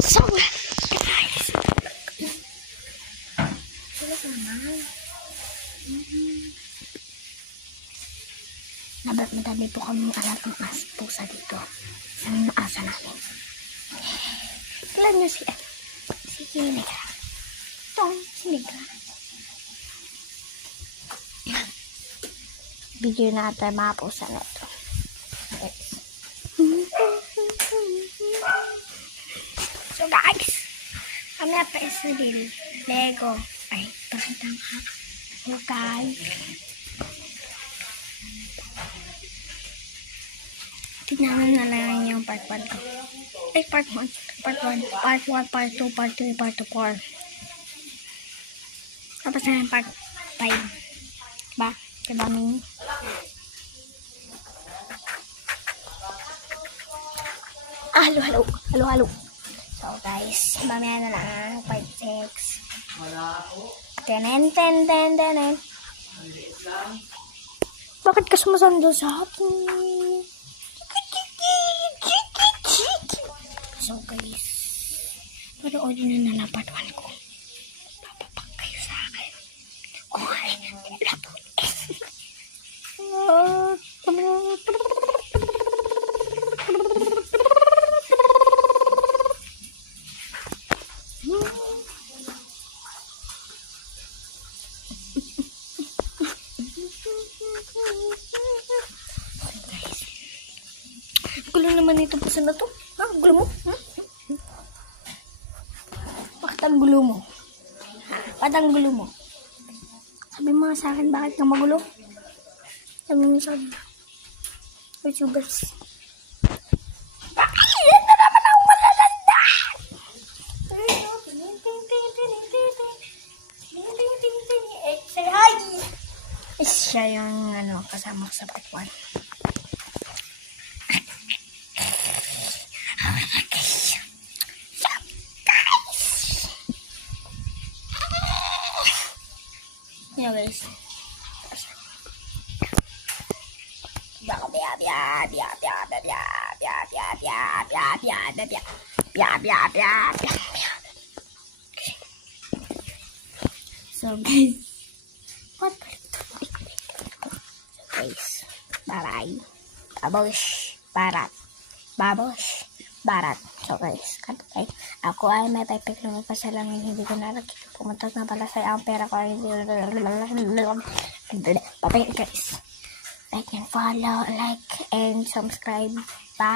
So, guys. Sila naman. Madami po kami alagang pusa dito. Sa asa namin. Kailan nyo si Negra. Ito, si Negra. Video natin mga pusa na ito. So guys, kami na pa isa din. Lego. Ay, pakita ka. Okay. Tignan na lang yung part 1 ko. Ay, part 1. Part 1. Part 1, part 2, part 3, part 2, 4. Tapos na yung part 5. Ba? Diba, Ming? Halo. So, guys, mamaya na lang. Part 6. Tenen. Bakit ka sumasando sa akin? So, guys, panoorin na part 1 ko. Papapak kayo sa akin. Okay, lapot. Gulo naman ito pusa na to. Ha? Gulo mo? Bakit ang gulo mo? Ha? Bakit ang gulo mo? Sabi mo nga sa akin, bakit ka magulo? Sabi mo sa akin. YouTubers. Ay! Yan na naman ang malalanda! Say hi! Siya yung kasama ko sa part 1. Anyways, so guys, what? Guys, bye. Barat. So guys, ako ay may pipiklo pa sa langit, hindi ko na nakikita. Pumunta na pala sa ang pera ko. Bye guys. Like and follow, like and subscribe. Bye.